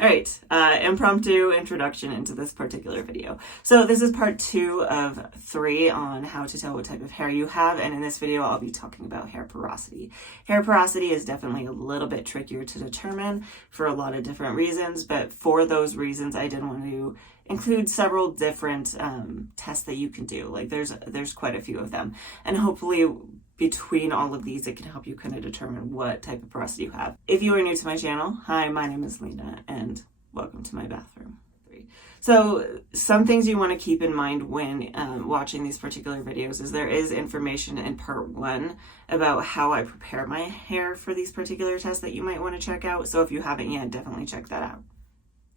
All right, impromptu introduction into this particular video. So this is part 2 of 3 on how to tell what type of hair you have, and in this video I'll be talking about hair porosity. Hair porosity is definitely a little bit trickier to determine for a lot of different reasons, but for those reasons I did want to include several different tests that you can do. Like there's quite a few of them, and hopefully between all of these, it can help you kind of determine what type of porosity you have. If you are new to my channel, hi, my name is Lena, and welcome to my bathroom. So some things you want to keep in mind when watching these particular videos is there is information in part 1 about how I prepare my hair for these particular tests that you might want to check out. So if you haven't yet, definitely check that out.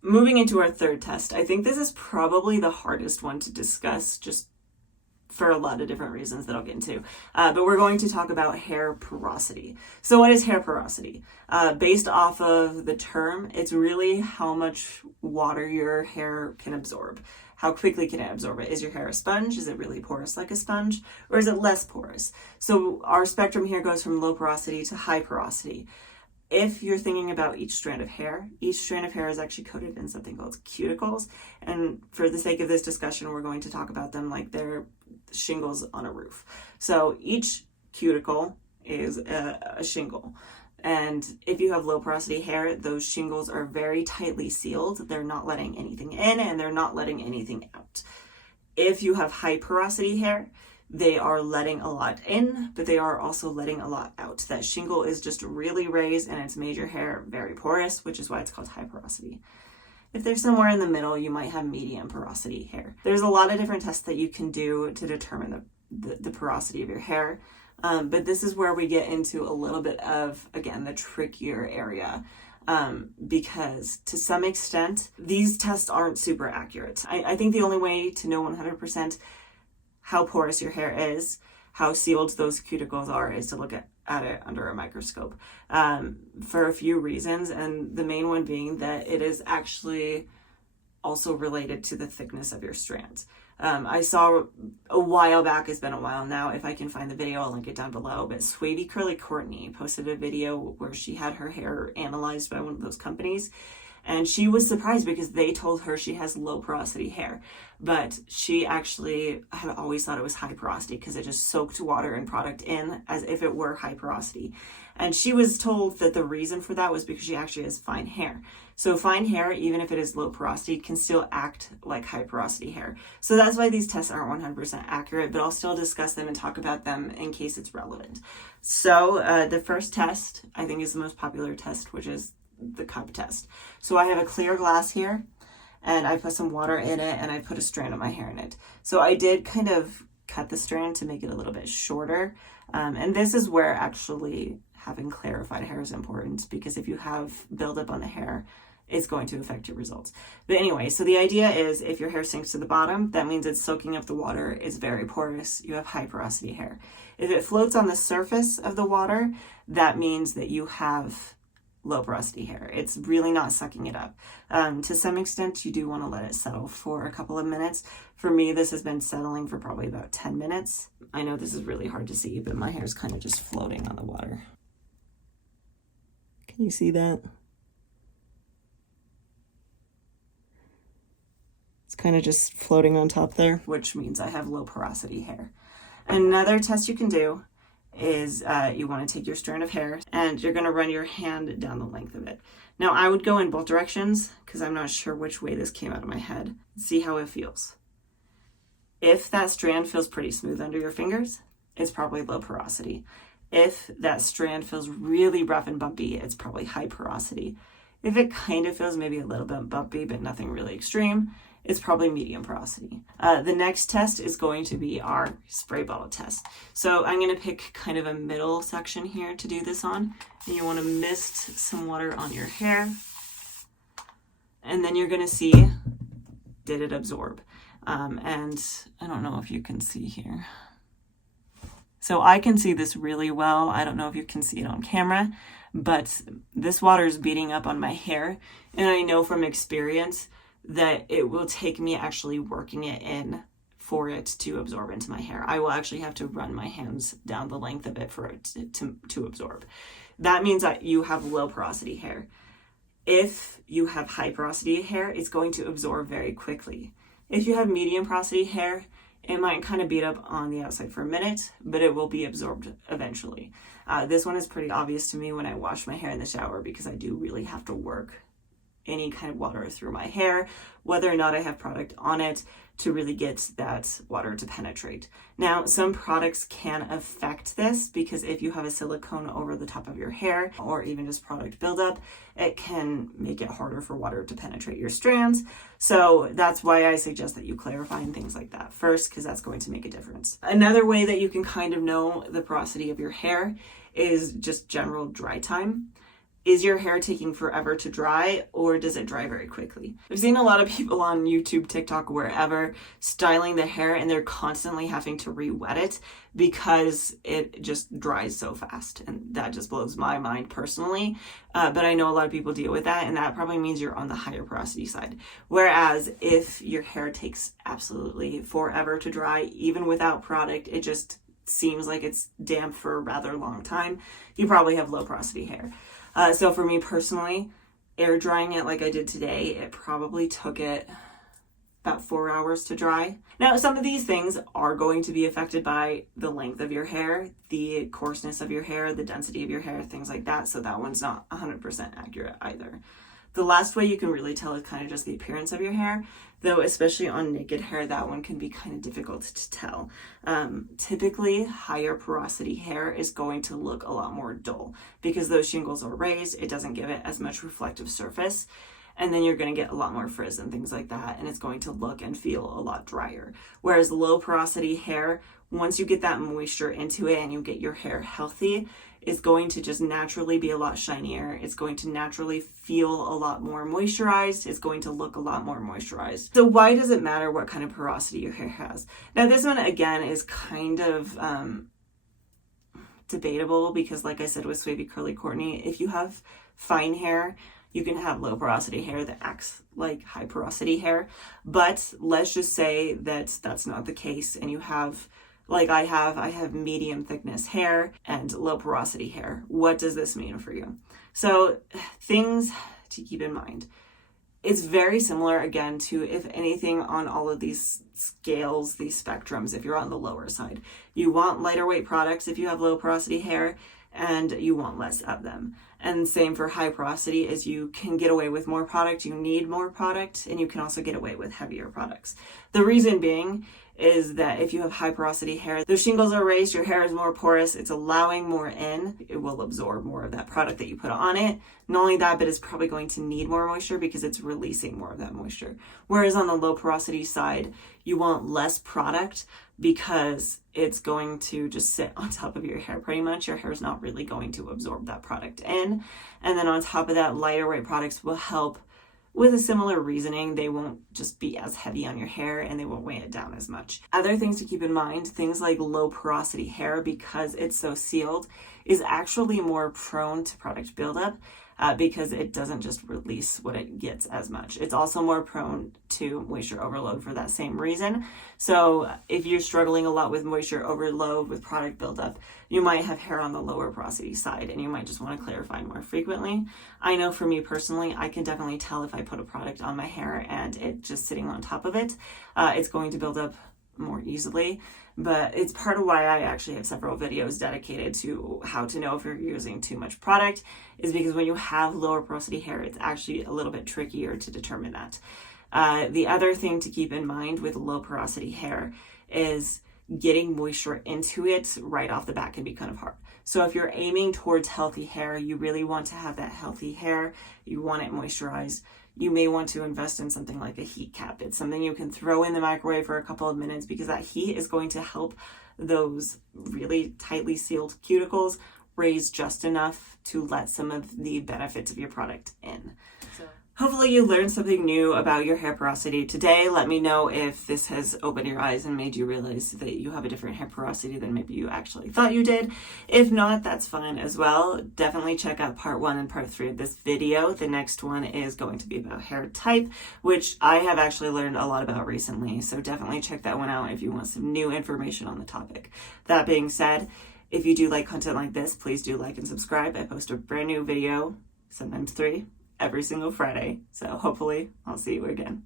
Moving into our third test, I think this is probably the hardest one to discuss, just for a lot of different reasons that I'll get into. But we're going to talk about hair porosity. So what is hair porosity? Based off of the term, it's really how much water your hair can absorb. How quickly can it absorb it? Is your hair a sponge? Is it really porous like a sponge? Or is it less porous? So our spectrum here goes from low porosity to high porosity. If you're thinking about each strand of hair is actually coated in something called cuticles. And for the sake of this discussion, we're going to talk about them like they're shingles on a roof. So each cuticle is a shingle. And if you have low porosity hair, those shingles are very tightly sealed. They're not letting anything in and they're not letting anything out. If you have high porosity hair, they are letting a lot in, but they are also letting a lot out. That shingle is just really raised and it's made your hair very porous, which is why it's called high porosity. If they're somewhere in the middle, you might have medium porosity hair. There's a lot of different tests that you can do to determine the porosity of your hair. But this is where we get into a little bit of, again, the trickier area. Because to some extent, these tests aren't super accurate. I think the only way to know 100% how porous your hair is, how sealed those cuticles are, is to look at it under a microscope for a few reasons, and the main one being that it is actually also related to the thickness of your strands. I saw a while back, it's been a while now, if I can find the video I'll link it down below, but Swavy Curly Courtney posted a video where she had her hair analyzed by one of those companies. And she was surprised because they told her she has low porosity hair, but she actually had always thought it was high porosity because it just soaked water and product in as if it were high porosity. And she was told that the reason for that was because she actually has fine hair. So fine hair, even if it is low porosity, can still act like high porosity hair. So that's why these tests aren't 100% accurate, but I'll still discuss them and talk about them in case it's relevant. So the first test, I think, is the most popular test, which is the cup test. So I have a clear glass here and I put some water in it and I put a strand of my hair in it. So I did kind of cut the strand to make it a little bit shorter. And this is where actually having clarified hair is important, because if you have buildup on the hair, it's going to affect your results. But anyway, so the idea is if your hair sinks to the bottom, that means it's soaking up the water, it's very porous, you have high porosity hair. If it floats on the surface of the water, that means that you have low porosity hair. It's really not sucking it up. To some extent, you do want to let it settle for a couple of minutes. For me, this has been settling for probably about 10 minutes. I know this is really hard to see, but my hair is kind of just floating on the water. Can you see that? It's kind of just floating on top there, which means I have low porosity hair. Another test you can do is you want to take your strand of hair and you're going to run your hand down the length of it. Now I would go in both directions because I'm not sure which way this came out of my head. See how it feels. If that strand feels pretty smooth under your fingers, it's probably low porosity. If that strand feels really rough and bumpy, it's probably high porosity. If it kind of feels maybe a little bit bumpy but nothing really extreme, it's probably medium porosity. The next test is going to be our spray bottle test. So I'm going to pick kind of a middle section here to do this on. And you want to mist some water on your hair. And then you're going to see, did it absorb? And I don't know if you can see here. So I can see this really well. I don't know if you can see it on camera, but this water is beating up on my hair. And I know from experience that it will take me actually working it in for it to absorb into my hair. I will actually have to run my hands down the length of it for it to absorb. That means that you have low porosity hair. If you have high porosity hair, it's going to absorb very quickly. If you have medium porosity hair, it might kind of beat up on the outside for a minute, but it will be absorbed eventually. This one is pretty obvious to me when I wash my hair in the shower, because I do really have to work any kind of water through my hair, whether or not I have product on it, to really get that water to penetrate. Now, some products can affect this, because if you have a silicone over the top of your hair, or even just product buildup, it can make it harder for water to penetrate your strands. So that's why I suggest that you clarify and things like that first, because that's going to make a difference. Another way that you can kind of know the porosity of your hair is just general dry time. Is your hair taking forever to dry, or does it dry very quickly? I've seen a lot of people on YouTube, TikTok, wherever, styling the hair, and they're constantly having to re-wet it because it just dries so fast. And that just blows my mind personally. But I know a lot of people deal with that, and that probably means you're on the higher porosity side. Whereas if your hair takes absolutely forever to dry, even without product, it just seems like it's damp for a rather long time, you probably have low porosity hair. So for me personally, air drying it like I did today, it probably took it about 4 hours to dry. Now, some of these things are going to be affected by the length of your hair, the coarseness of your hair, the density of your hair, things like that. So that one's not 100% accurate either. The last way you can really tell is kind of just the appearance of your hair, though especially on naked hair, that one can be kind of difficult to tell. Typically, higher porosity hair is going to look a lot more dull because those shingles are raised. It doesn't give it as much reflective surface. And then you're going to get a lot more frizz and things like that, and it's going to look and feel a lot drier. Whereas low porosity hair, once you get that moisture into it and you get your hair healthy, is going to just naturally be a lot shinier. It's going to naturally feel a lot more moisturized. It's going to look a lot more moisturized. So why does it matter what kind of porosity your hair has? Now this one again is kind of debatable, because like I said with Wavy Curly Courtney, if you have fine hair, you can have low porosity hair that acts like high porosity hair. But let's just say that that's not the case, and you have, like I have medium thickness hair and low porosity hair. What does this mean for you? So things to keep in mind. It's very similar again to, if anything, on all of these scales, these spectrums, if you're on the lower side. You want lighter weight products if you have low porosity hair, and you want less of them. And same for high porosity, is you can get away with more product, you need more product, and you can also get away with heavier products. The reason being is that if you have high porosity hair, those shingles are raised, your hair is more porous, it's allowing more in, it will absorb more of that product that you put on it. Not only that, but it's probably going to need more moisture because it's releasing more of that moisture. Whereas on the low porosity side, you want less product because it's going to just sit on top of your hair pretty much. Your hair is not really going to absorb that product in. And then on top of that, lighter weight products will help with a similar reasoning. They won't just be as heavy on your hair and they won't weigh it down as much. Other things to keep in mind, things like low porosity hair, because it's so sealed, is actually more prone to product buildup because it doesn't just release what it gets as much. It's also more prone to moisture overload for that same reason. So if you're struggling a lot with moisture overload, with product buildup, you might have hair on the lower porosity side and you might just want to clarify more frequently. I know for me personally, I can definitely tell if I put a product on my hair and it just sitting on top of it, it's going to build up more easily. But it's part of why I actually have several videos dedicated to how to know if you're using too much product, is because when you have lower porosity hair, it's actually a little bit trickier to determine that. The other thing to keep in mind with low porosity hair is getting moisture into it right off the bat can be kind of hard. So if you're aiming towards healthy hair, you really want to have that healthy hair, you want it moisturized, you may want to invest in something like a heat cap. It's something you can throw in the microwave for a couple of minutes because that heat is going to help those really tightly sealed cuticles raise just enough to let some of the benefits of your product in. Hopefully you learned something new about your hair porosity today. Let me know if this has opened your eyes and made you realize that you have a different hair porosity than maybe you actually thought you did. If not, that's fine as well. Definitely check out part 1 and part 3 of this video. The next one is going to be about hair type, which I have actually learned a lot about recently. So definitely check that one out if you want some new information on the topic. That being said, if you do like content like this, please do like and subscribe. I post a brand new video, sometimes 3, every single Friday. So hopefully I'll see you again.